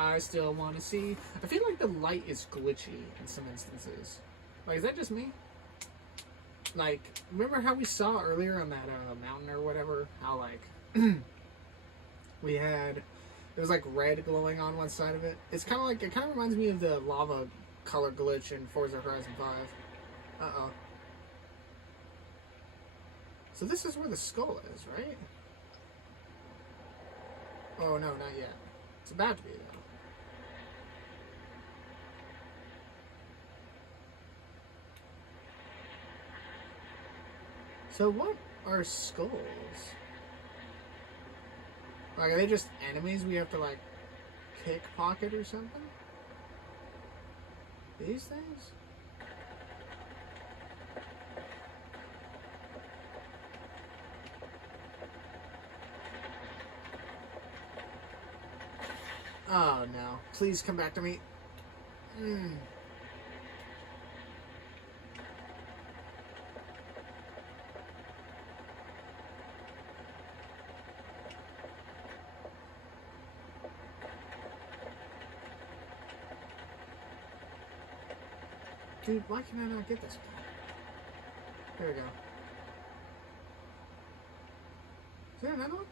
I still want to see. I feel like the light is glitchy in some instances. Like, is that just me? Like, remember how we saw earlier on that mountain or whatever? How, like, we had... It was, like, red glowing on one side of it. It's kind of like... It kind of reminds me of the lava color glitch in Forza Horizon 5. Uh-oh. So this is where the skull is, right? Oh, no, not yet. It's about to be, though. So what are skulls? Like, are they just enemies we have to, like, pickpocket or something? These things? Oh, no. Please come back to me. Dude, why can I not get this guy? There we go. Is there another one?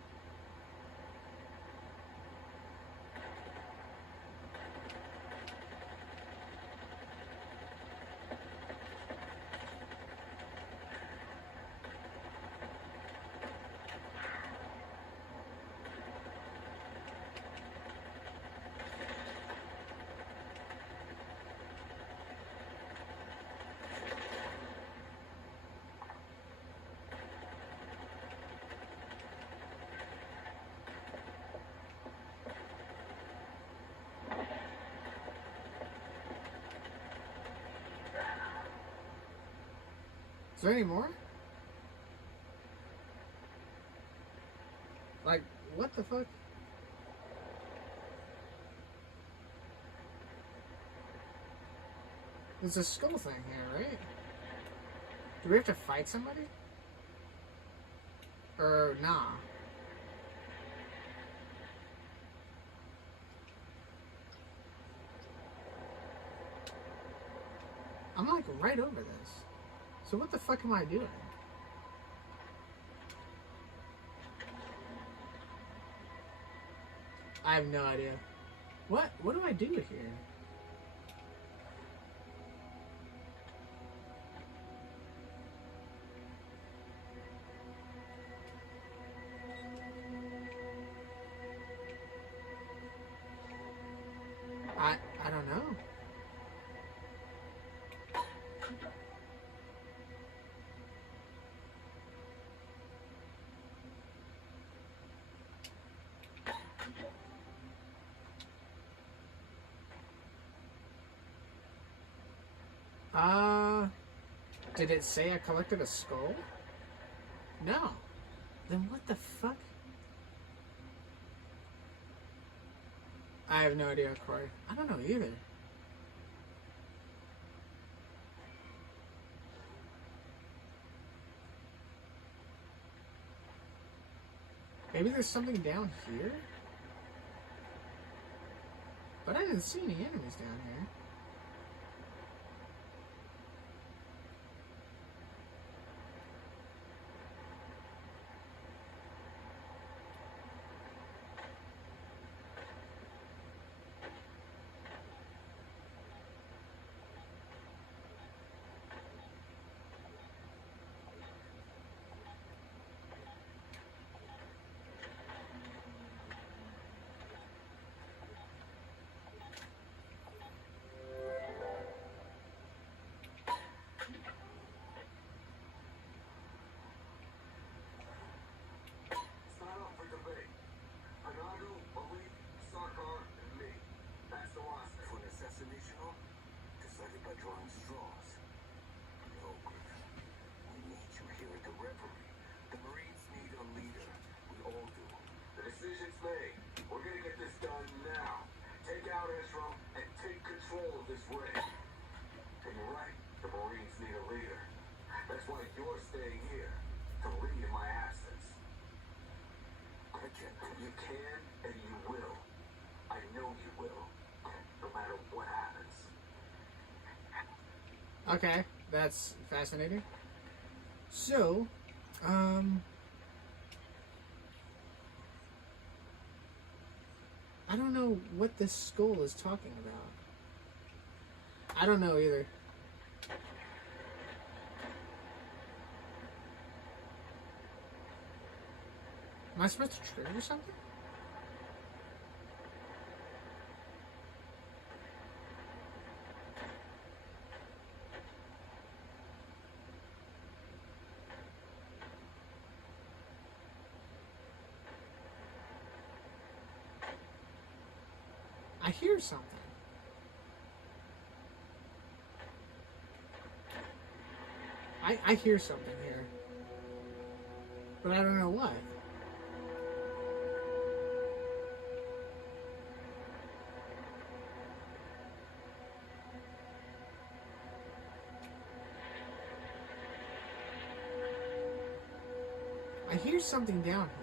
Is there any more? Like, what the fuck? There's a skull thing here, right? Do we have to fight somebody? Or nah? I'm like right over this. So what the fuck am I doing? I have no idea. What do I do here? I don't know. Did it say I collected a skull? No. Then what the fuck? I have no idea, Corey. I don't know either. Maybe there's something down here? But I didn't see any enemies down here. You're staying here to lead in my absence. You can and you will. I know you will. Okay, that's fascinating. So, I don't know what this skull is talking about. I don't know either. Am I supposed to trigger something? I hear something. I hear something here. But I don't know what. I hear something down here.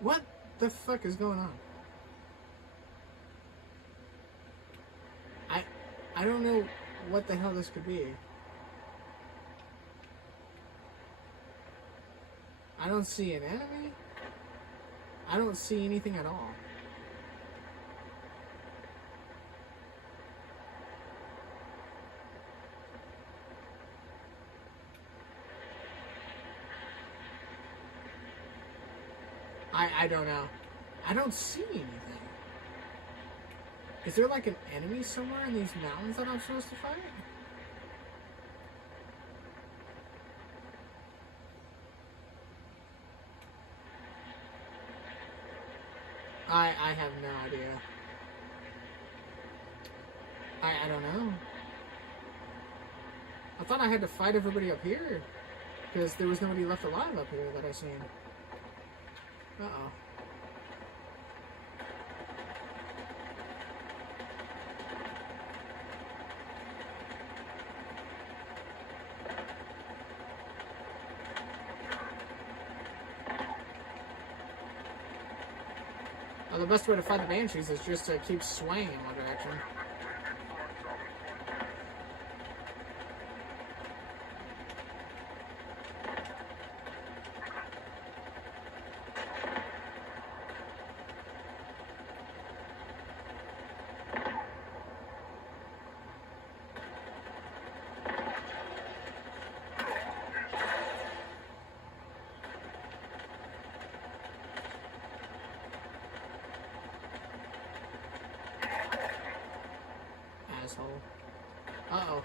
What the fuck is going on? I don't know what the hell this could be. I don't see an enemy. I don't see anything at all. I don't know. I don't see anything. Is there like an enemy somewhere in these mountains that I'm supposed to fight? I have no idea. I don't know. I thought I had to fight everybody up here. Because there was nobody left alive up here that I seen. Uh-oh. Well, the best way to fight the Banshees is just to keep swaying in one direction. Asshole. Uh-oh.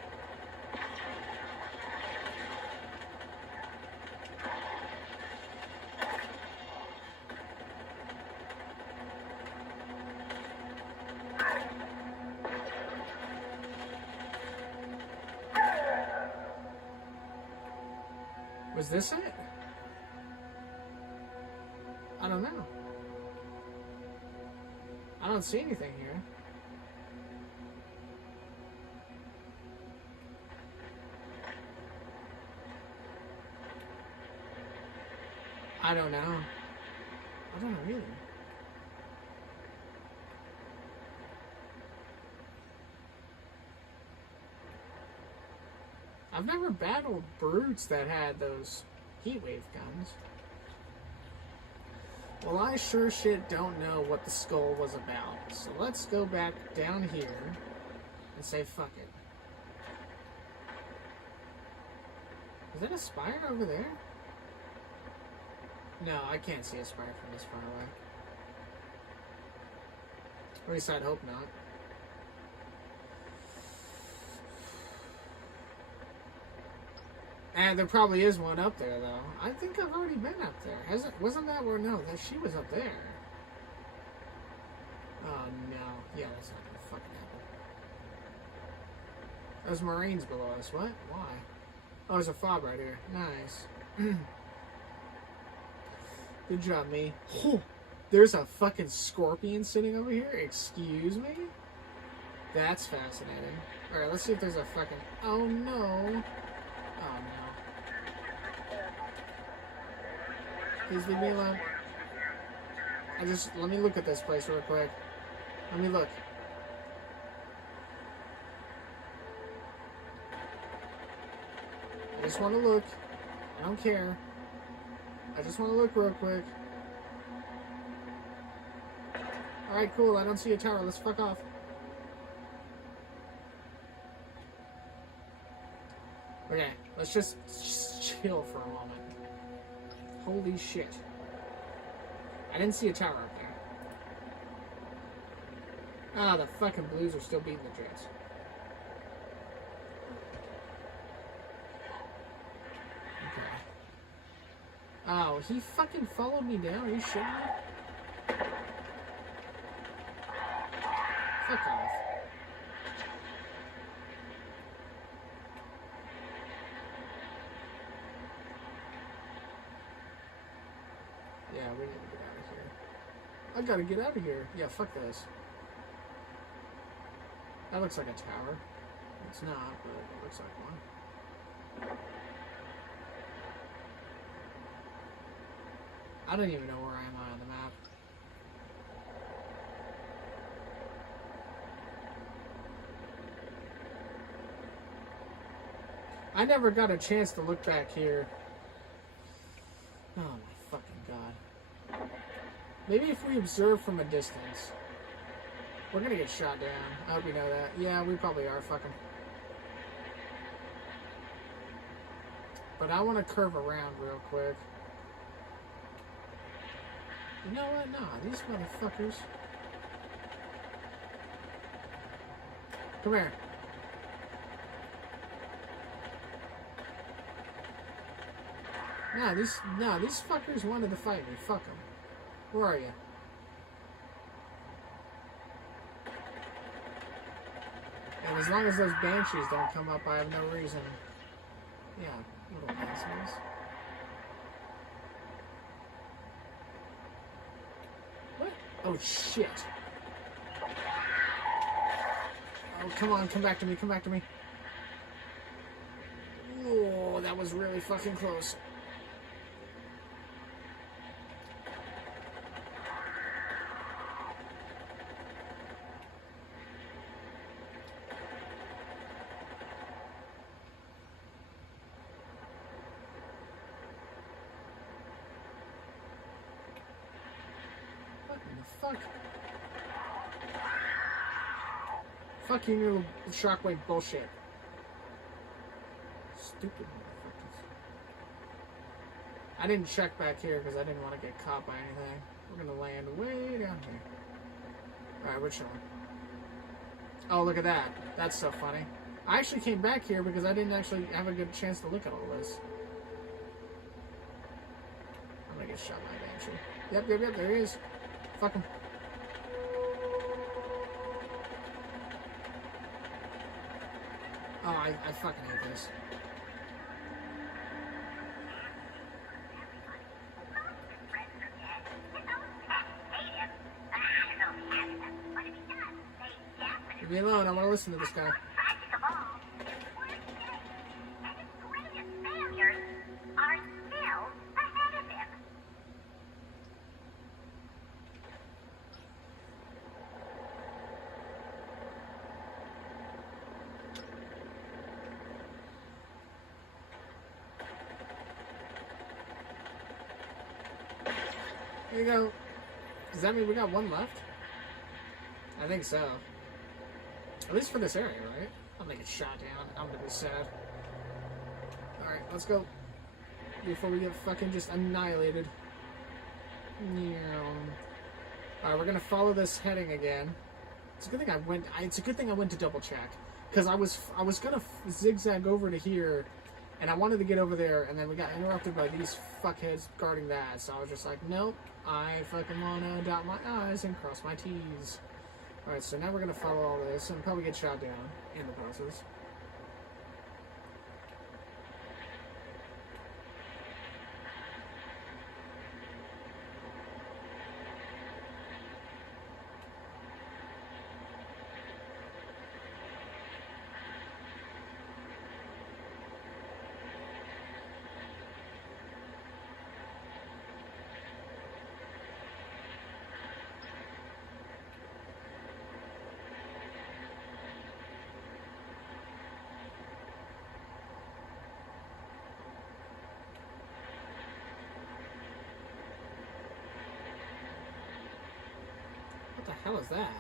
Was this it? I don't know. I don't see anything here. I don't know. I don't know either. I've never battled brutes that had those heatwave guns. Well, I sure shit don't know what the skull was about. So let's go back down here and say fuck it. Is that a spire over there? No, I can't see a spire from this far away. At least I'd hope not. And there probably is one up there, though. I think I've already been up there. Wasn't that where? No, that she was up there. Oh, no. Yeah, that's not gonna fucking happen. Those Marines below us. What? Why? Oh, there's a fob right here. Nice. Good job, me. There's a fucking scorpion sitting over here? Excuse me? That's fascinating. Alright, let's see if there's a fucking... Oh, no. Oh, no. Please leave me alone. Let me look at this place real quick. Let me look. I just want to look. I don't care. I just want to look real quick. Alright, cool. I don't see a tower. Let's fuck off. Okay, let's just chill for a moment. Holy shit. I didn't see a tower up there. Ah, the fucking Blues are still beating the Jets. Okay. Oh, he fucking followed me down? Are you shitting me? Fuck off. Yeah, we need to get out of here. I gotta get out of here. Yeah, fuck this. That looks like a tower. It's not, but it looks like one. I don't even know where I am on the map. I never got a chance to look back here. Oh my fucking god. Maybe if we observe from a distance. We're gonna get shot down. I hope you know that. Yeah, we probably are. Fucking. But I want to curve around real quick. You know what? Nah, these motherfuckers. Come here. Nah, these fuckers wanted to fight me. Fuck them. Where are you? And as long as those banshees don't come up, I have no reason. Yeah, little assholes. What? Oh shit. Oh, come on, come back to me, come back to me. Oh, that was really fucking close. Fuck. Fuck you, little shockwave bullshit. Stupid motherfuckers. I didn't check back here because I didn't want to get caught by anything. We're gonna land way down here. Alright, we're chilling. Oh, look at that. That's so funny. I actually came back here because I didn't actually have a good chance to look at all this. I'm gonna get shot by a banshee. Yep, there he is. Fuck him. Oh, I fucking hate this. Leave me alone, I want to listen to this guy. There you go. Does that mean we got one left? I think so. At least for this area, right? I'm gonna get shot down. I'm gonna be sad. Alright, let's go. Before we get fucking just annihilated. Alright, we're gonna follow this heading again. It's a good thing I went. It's a good thing I went to double check, because I was gonna zigzag over to here, and I wanted to get over there, and then we got interrupted by these fuckheads guarding that. So I was just like, nope. I fucking wanna dot my I's and cross my T's. Alright, so now we're gonna follow all this and probably get shot down in the process. the hell is that?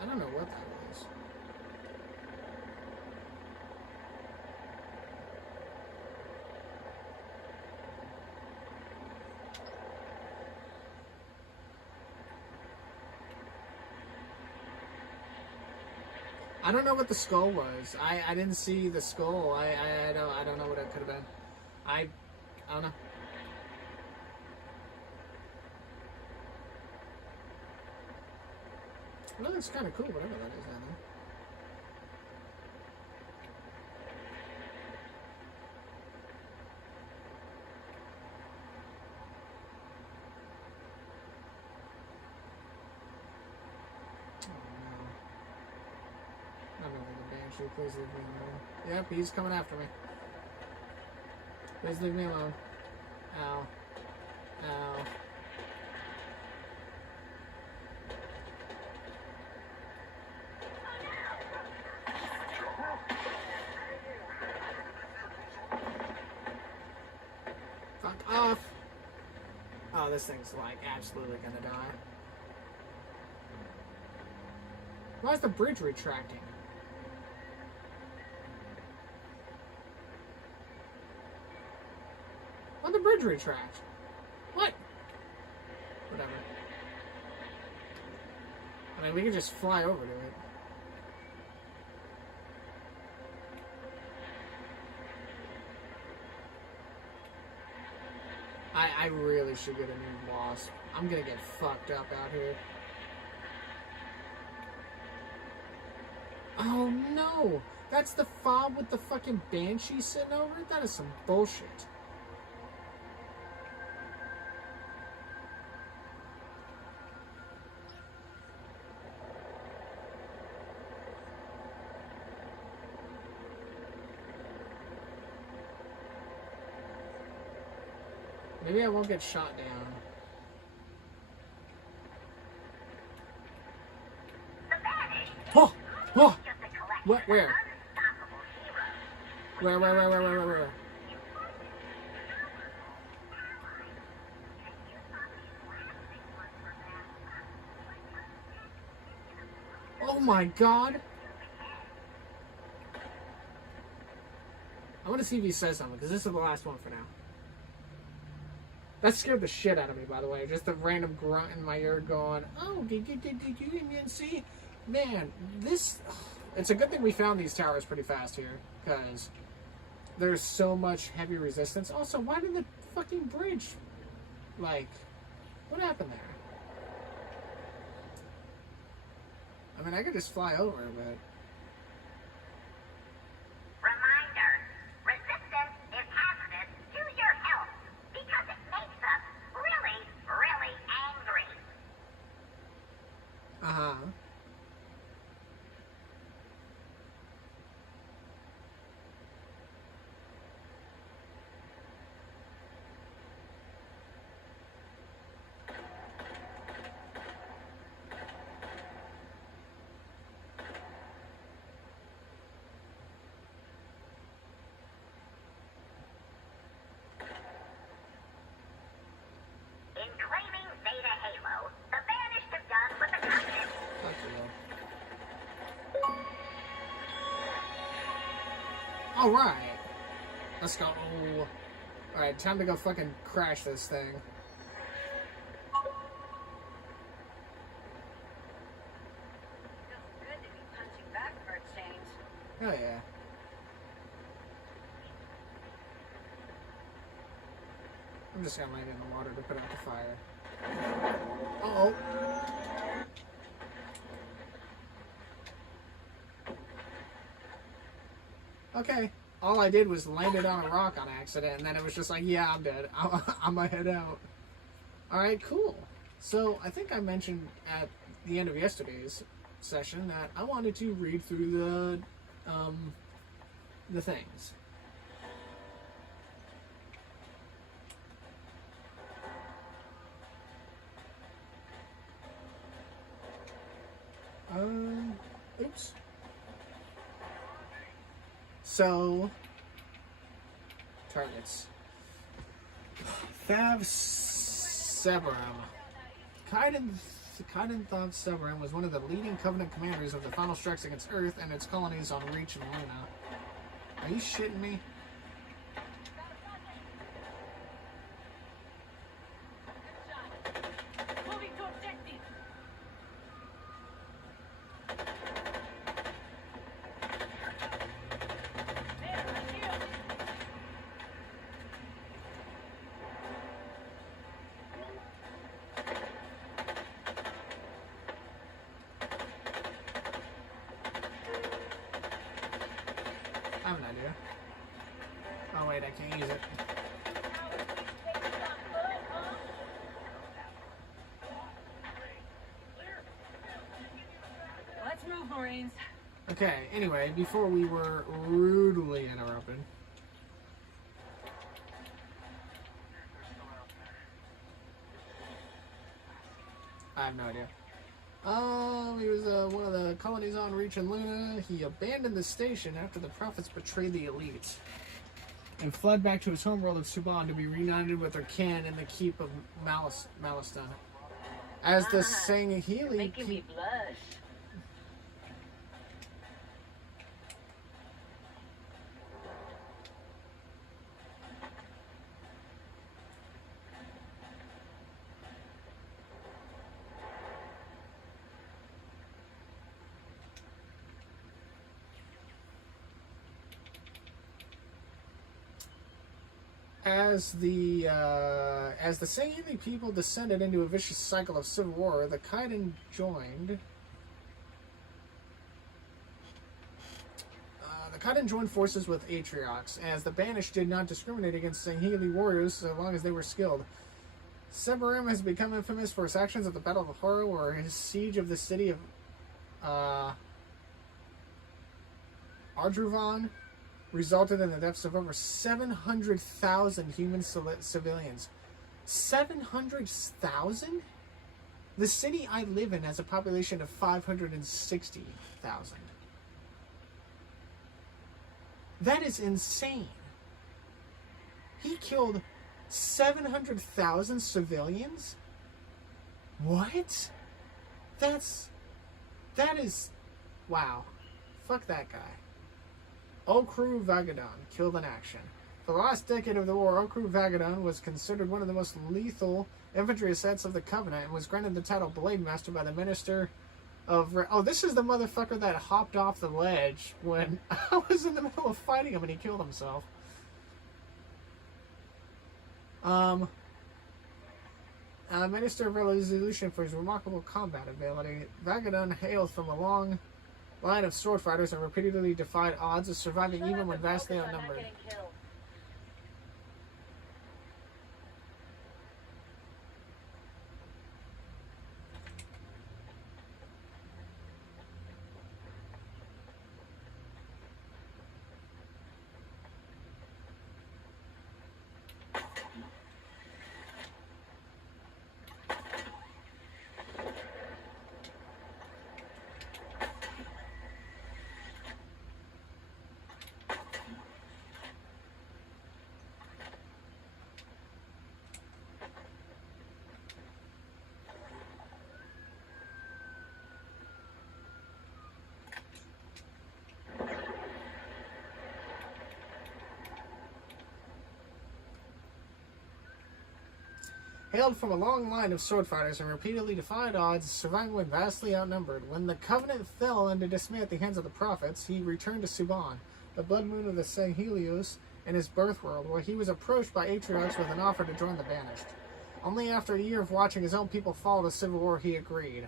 I don't know what that was. I don't know what the skull was. I didn't see the skull. I don't know what it could have been. I don't know. Well, that's kind of cool, whatever that is, I know. Please leave me alone. Yep, he's coming after me. Please leave me alone. Ow. Ow. Fuck off. Oh, this thing's like absolutely gonna die. Why is the bridge retracting? Why'd the bridge retract? What? Whatever. I mean, we can just fly over to it. I really should get a new wasp. I'm gonna get fucked up out here. Oh no! That's the fob with the fucking banshee sitting over it? That is some bullshit. Maybe I won't get shot down. Oh! Oh! What? Where? Where? Oh my god! I want to see if he says something, because this is the last one for now. That scared the shit out of me, by the way. Just a random grunt in my ear going, oh, did you even see? Man, this... It's a good thing we found these towers pretty fast here, because there's so much heavy resistance. Also, why did the fucking bridge... Like, what happened there? I mean, I could just fly over, but... Uh-huh. In claiming Zeta Halo, the Banished have done what the Covenant. Alright. Let's go. Alright, time to go fucking crash this thing. Feels good to be punching back for a change. Oh yeah. I'm just gonna land in the water to put out the fire. Uh-oh. Okay. All I did was landed on a rock on accident, and then it was just like, yeah, I'm dead. I'm gonna head out. Alright, cool. So, I think I mentioned at the end of yesterday's session that I wanted to read through the things. Oops. So, targets. Thav Severum. Kaiden Thav Severum was one of the leading Covenant commanders of the final strikes against Earth and its colonies on Reach and Luna. Are you shitting me? Moving to objective. There, right here. I have an idea. Oh wait, I can't use it. Let's move, Marines. Okay, anyway, before we were rudely interrupted. I have no idea. He was one of the colonies on Reach and Luna. He abandoned the station after the prophets betrayed the elite and fled back to his homeworld of Suban to be reunited with their kin in the keep of Malistan. As the Sangheili Making me blush. As the Sangheili people descended into a vicious cycle of civil war, the Kaiden joined. The Kaiden joined forces with Atriox, as the Banished did not discriminate against Sangheili warriors so long as they were skilled. Severum has become infamous for his actions at the Battle of Horo, or his siege of the city of Ardruvan resulted in the deaths of over 700,000 human civilians. 700,000? The city I live in has a population of 560,000. That is insane. He killed 700,000 civilians? What? That is... Wow. Fuck that guy. Corang15 killed in action. For the last decade of the war, Corang15 was considered one of the most lethal infantry assets of the Covenant and was granted the title Blade Master by the Minister of... Oh, this is the motherfucker that hopped off the ledge when I was in the middle of fighting him and he killed himself. Minister of Resolution for his remarkable combat ability. Vagabond hailed from a long line of sword fighters and repeatedly defied odds of surviving even when vastly outnumbered. Hailed from a long line of sword fighters and repeatedly defied odds, surviving when vastly outnumbered. When the Covenant fell into dismay at the hands of the prophets, he returned to Suban, the blood moon of the Sanghelios, and his birth world, where he was approached by Atriox with an offer to join the Banished. Only after a year of watching his own people fall to civil war, he agreed.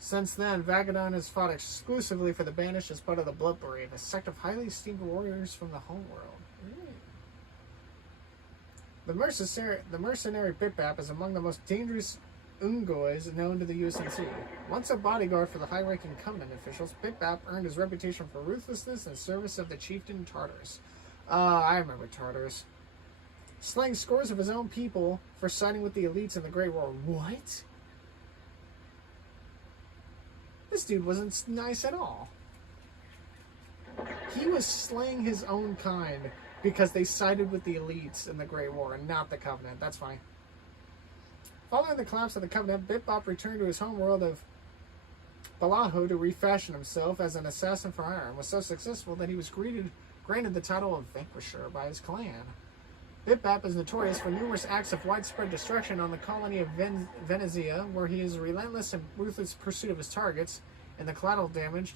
Since then, Vagabond has fought exclusively for the Banished as part of the Blood Brave, a sect of highly esteemed warriors from the homeworld. The mercenary Bitbap is among the most dangerous Ungoys known to the USNC. Once a bodyguard for the high-ranking Covenant officials, Bitbap earned his reputation for ruthlessness and service of the chieftain Tartars. I remember Tartars. Slaying scores of his own people for siding with the elites in the Great War. What? This dude wasn't nice at all. He was slaying his own kind because they sided with the elites in the Great War and not the Covenant. That's funny. Following the collapse of the Covenant, Bip-Bop returned to his homeworld of Balaho to refashion himself as an assassin for hire, and was so successful that he was granted the title of Vanquisher by his clan. Bip-Bop is notorious for numerous acts of widespread destruction on the colony of Venezia, where his relentless and ruthless pursuit of his targets and the collateral damage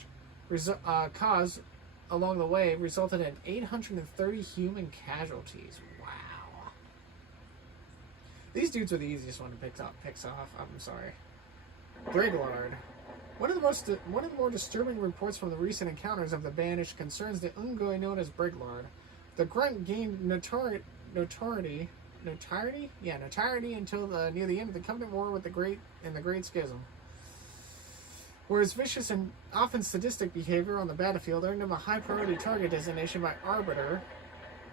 caused along the way resulted in 830 human casualties. Wow. These dudes are the easiest one to pick off. I'm sorry. Briglard. One of the more disturbing reports from the recent encounters of the Banished concerns the Ungoi known as Briglard. The grunt gained notoriety until near the end of the Covenant War with the Great Schism, where his vicious and often sadistic behavior on the battlefield earned him a high priority target designation by Arbiter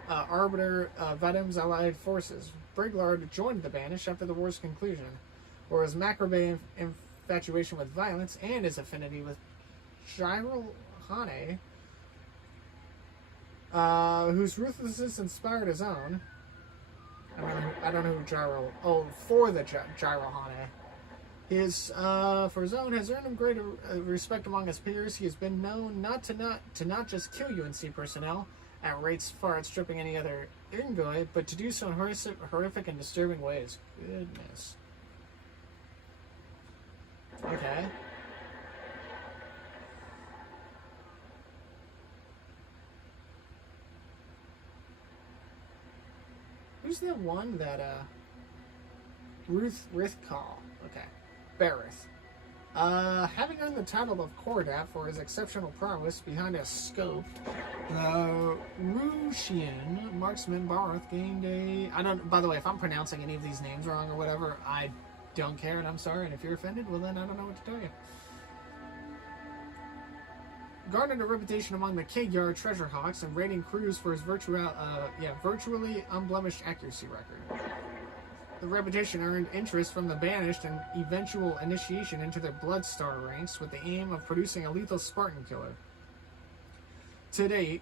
Vadim's allied forces. Briglard joined the Banished after the war's conclusion, where his Macrobay infatuation with violence and his affinity with Gyral Hane, whose ruthlessness inspired his own. I don't know who Gyral. Oh, for the Gyral Hane. For his own has earned him great respect among his peers. He has been known not to just kill UNC personnel at rates far outstripping any other Ungoi, but to do so in horrific and disturbing ways. Goodness. Okay. Who's the one that, Ruth Rithcall. Okay. Barith. Having earned the title of Cordat for his exceptional prowess behind a scope, the Rushian marksman Barith gained by the way, if I'm pronouncing any of these names wrong or whatever, I don't care and I'm sorry, and if you're offended, well then I don't know what to tell you. Garnered a reputation among the Magyar treasure hawks and raiding crews for his virtually unblemished accuracy record. The reputation earned interest from the Banished and eventual initiation into their Blood Star ranks with the aim of producing a lethal Spartan killer. To date,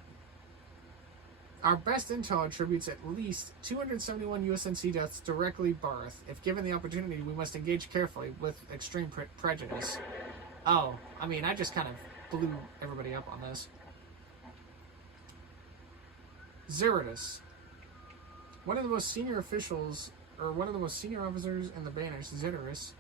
our best intel attributes at least 271 USNC deaths directly Barth. If given the opportunity, we must engage carefully with extreme prejudice. Oh, I mean, I just kind of blew everybody up on this. Zeritus. One of the most senior officers in the Banished, Zeritus,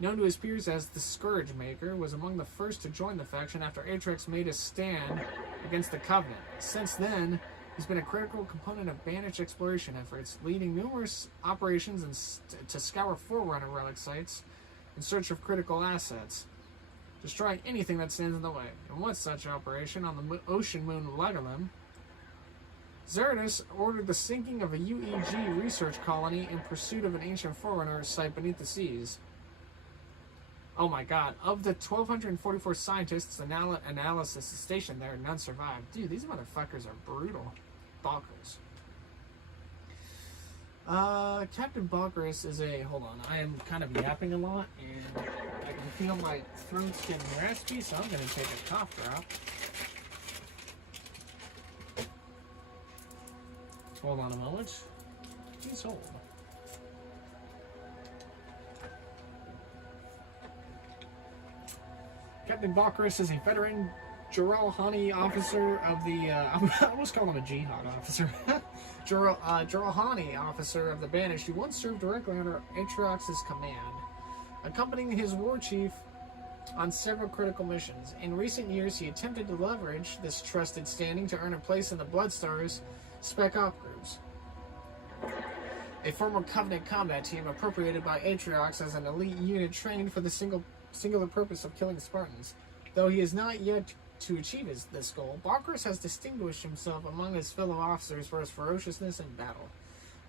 known to his peers as the Scourge Maker, was among the first to join the faction after Atrix made a stand against the Covenant. Since then, he's been a critical component of Banished exploration efforts, leading numerous operations to scour Forerunner relic sites in search of critical assets, destroying anything that stands in the way. In one such operation on the ocean moon Lagalim, Zeritus ordered the sinking of a UEG research colony in pursuit of an ancient Forerunner site beneath the seas. Oh my god, of the 1,244 scientists analysis stationed there, none survived. Dude, these motherfuckers are brutal. Bonkers. Captain Bonkers is hold on, I am kind of yapping a lot, and I can feel my throat's getting raspy, so I'm going to take a cough drop. Hold on a moment. Please hold. Captain Bonkers is a veteran Gyral Hane officer of the, I almost call him a jihad officer. Gyral Hane officer of the Banished, who once served directly under Atriox's command, accompanying his war chief on several critical missions. In recent years, he attempted to leverage this trusted standing to earn a place in the Bloodstars Spec Op groups, a former Covenant combat team appropriated by Atriox as an elite unit trained for the singular purpose of killing Spartans. Though he has not yet to achieve this goal, Bonkers has distinguished himself among his fellow officers for his ferociousness in battle,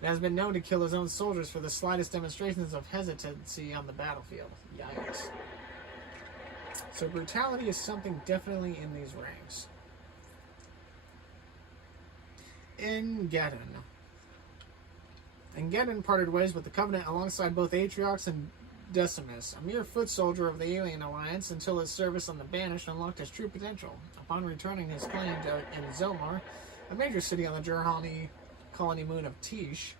and has been known to kill his own soldiers for the slightest demonstrations of hesitancy on the battlefield. Yikes. So brutality is something definitely in these ranks. Engeddon parted ways with the Covenant alongside both Atriox and Decimus, a mere foot soldier of the Alien Alliance, until his service on the Banished unlocked his true potential. Upon returning his claim in Zelmar, a major city on the Jurhani colony moon of Tish,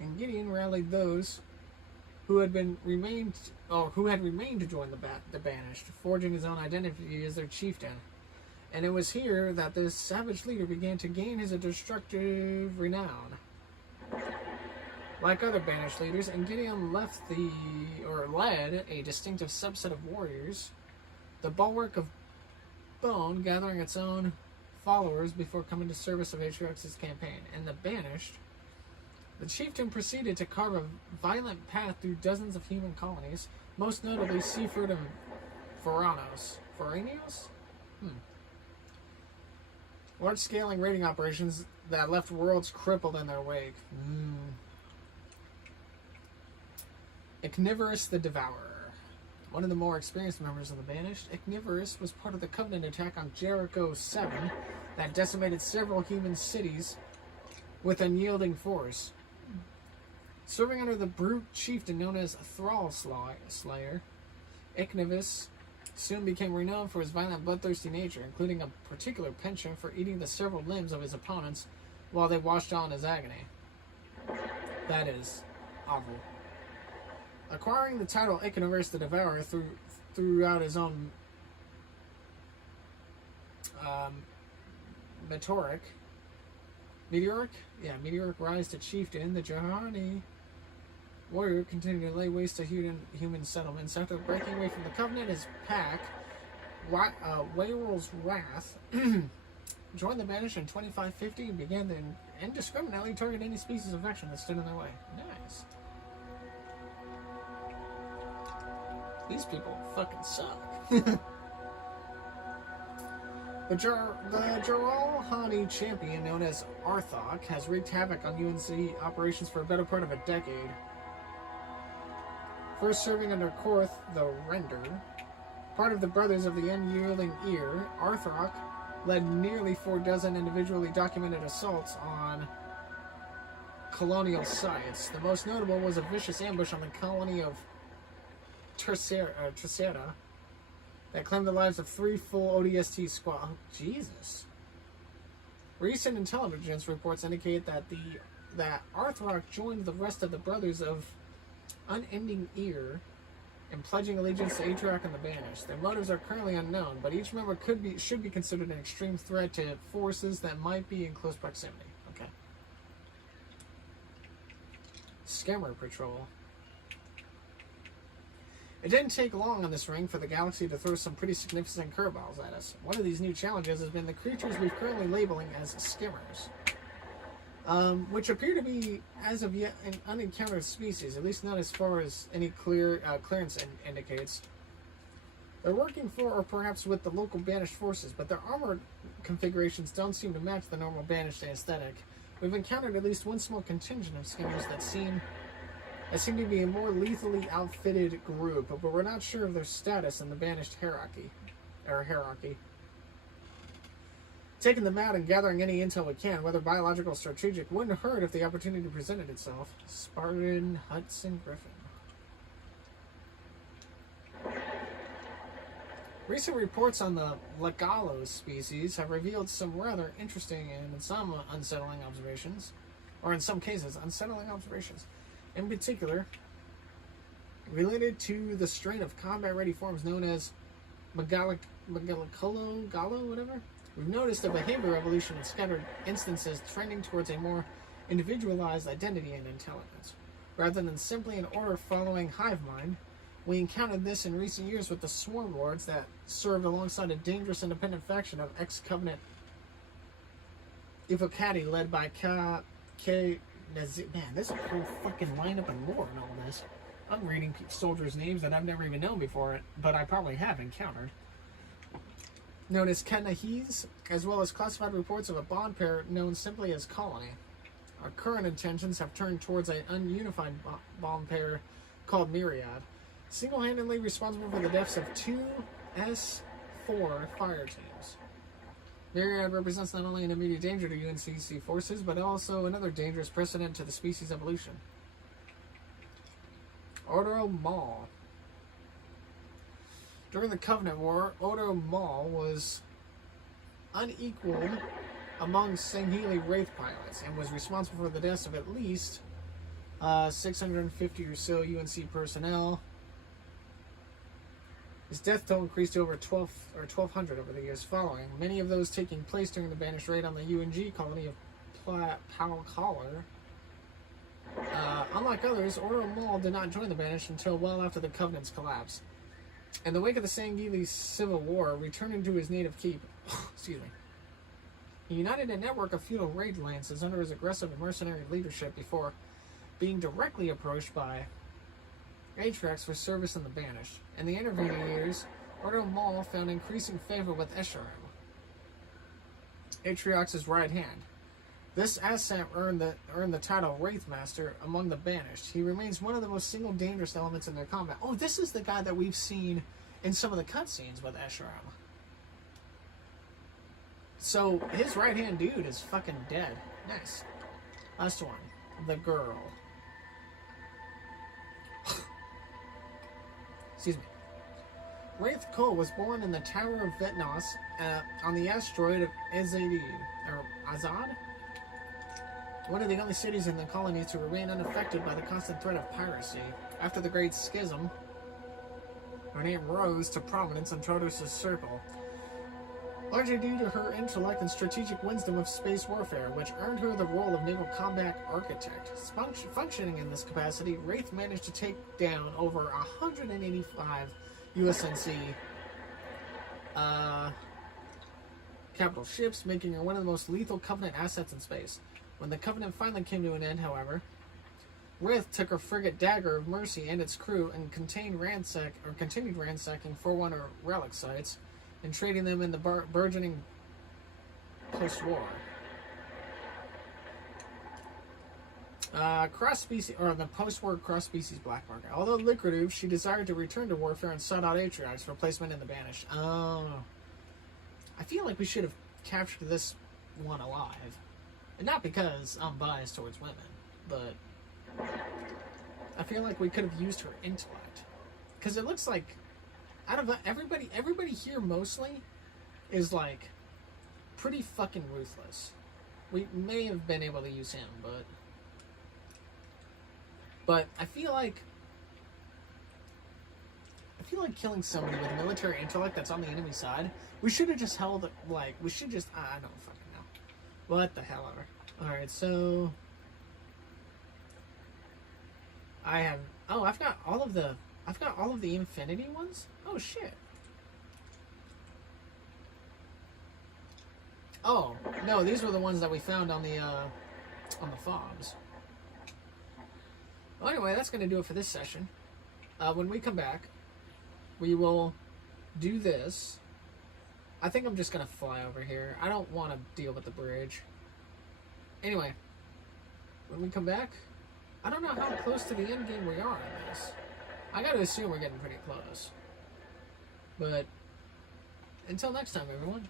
and Gideon rallied those who had remained to join the Banished, forging his own identity as their chieftain. And it was here that this savage leader began to gain his destructive renown. Like other Banished leaders, and Gideon led a distinctive subset of warriors, the bulwark of Bone, gathering its own followers before coming to service of Atriox's campaign. And the Banished, the chieftain proceeded to carve a violent path through dozens of human colonies, most notably Seaford and Foranos. Large-scaling raiding operations that left worlds crippled in their wake. Ignivorous the Devourer. One of the more experienced members of the Banished, Ignivorous was part of the Covenant attack on Jericho 7 that decimated several human cities with unyielding force. Serving under the brute chieftain known as Thrall Slayer, Ignivorous soon became renowned for his violent, bloodthirsty nature, including a particular penchant for eating the several limbs of his opponents while they washed on his agony. That is awful. Acquiring the title Ignivorous the Devourer throughout his own meteoric rise to chieftain, the Jahani warrior continued to lay waste to human settlements. After breaking away from the Covenant, his pack, Wayrol's Wrath, joined the Banished in 2550 and began to indiscriminately target any species of veteran that stood in their way. Nice. These people fucking suck. The Jaralhani champion, known as Arthok, has wreaked havoc on UNC operations for a better part of a decade. First serving under Korth the Render, part of the Brothers of the Unyielding Ear, Arthok led nearly 4 individually documented assaults on colonial sites. The most notable was a vicious ambush on the colony of Tercera that claimed the lives of 3 full ODST squad. Oh, Jesus. Recent intelligence reports indicate that Arthrock joined the rest of the Brothers of Unending Ear in pledging allegiance to Atriox and the Banished. Their motives are currently unknown, but each member should be considered an extreme threat to forces that might be in close proximity. Okay. Scammer Patrol. It didn't take long on this ring for the galaxy to throw some pretty significant curveballs at us. One of these new challenges has been the creatures we're currently labeling as skimmers, which appear to be, as of yet, an unencountered species, at least not as far as any clearance indicates. They're working for, or perhaps with, the local Banished forces, but their armored configurations don't seem to match the normal Banished aesthetic. We've encountered at least one small contingent of skimmers that seem to be a more lethally outfitted group, but we're not sure of their status in the Banished hierarchy. Taking them out and gathering any intel we can, whether biological or strategic, wouldn't hurt if the opportunity presented itself. Spartan Hudson Griffin. Recent reports on the Legalo species have revealed some rather interesting and in some unsettling observations, or in some cases, unsettling observations. In particular, related to the strain of combat-ready forms known as Gallo, whatever. We've noticed a behavior evolution in scattered instances trending towards a more individualized identity and intelligence. Rather than simply an order following hive mind, we encountered this in recent years with the Swarm Lords that served alongside a dangerous independent faction of ex-Covenant Evocati led by K. Man, there's a whole fucking lineup and lore in all this. I'm reading soldiers' names that I've never even known before, but I probably have encountered. Known as Kenahes, as well as classified reports of a bond pair known simply as Colony. Our current intentions have turned towards an ununified bond pair called Myriad, single-handedly responsible for the deaths of 2 S4 fire teams. Myriad represents not only an immediate danger to UNCC forces, but also another dangerous precedent to the species' evolution. Ordo Maul. During the Covenant War, Ordo Maul was unequaled among Sangheili Wraith pilots and was responsible for the deaths of at least 650 or so UNC personnel. His death toll increased to over 1,200 over the years following, many of those taking place during the Banished raid on the UNG colony of Palcaller. Unlike others, Ordo Mall did not join the Banished until well after the Covenant's collapse. In the wake of the Sangheili Civil War, returning to his native keep, excuse me, he united a network of feudal raid lances under his aggressive and mercenary leadership before being directly approached by Atrax for service in the Banished. In the intervening years, Ordo Mall found increasing favor with Escharum, Atrax's right hand. This asset earned the title Wraithmaster among the Banished. He remains one of the most single dangerous elements in their combat. Oh, this is the guy that we've seen in some of the cutscenes with Escharum. So, his right-hand dude is fucking dead. Nice. Last one. The girl. Excuse me. Wraith Cole was born in the Tower of Vetnos on the asteroid of Azad, one of the only cities in the colony to remain unaffected by the constant threat of piracy. After the Great Schism, her name rose to prominence in Trodos' circle, largely due to her intellect and strategic wisdom of space warfare, which earned her the role of naval combat architect. Functioning in this capacity, Wraith managed to take down over 185 USNC capital ships, making her one of the most lethal Covenant assets in space. When the Covenant finally came to an end, however, Wraith took her frigate Dagger of Mercy and its crew and continued ransacking Forerunner relic sites and trading them in the burgeoning post-war. Cross-species, or the post-war cross-species black market. Although lucrative, she desired to return to warfare and sought out Atrax for placement in the Banished. Oh. I feel like we should have captured this one alive. And not because I'm biased towards women, but I feel like we could have used her intellect. Because it looks like out of everybody here mostly is like pretty fucking ruthless. We may have been able to use him, but I feel like killing somebody with military intellect that's on the enemy side, we should have just held, like, we should just, I don't fucking know. What the hell ever. Alright, so I've got all of the Infinity ones? Oh shit. Oh, no, these were the ones that we found on the fobs. Well, anyway, that's going to do it for this session. When we come back, we will do this. I think I'm just going to fly over here. I don't want to deal with the bridge. Anyway, when we come back, I don't know how close to the end game we are in this. I got to assume we're getting pretty close. But until next time, everyone.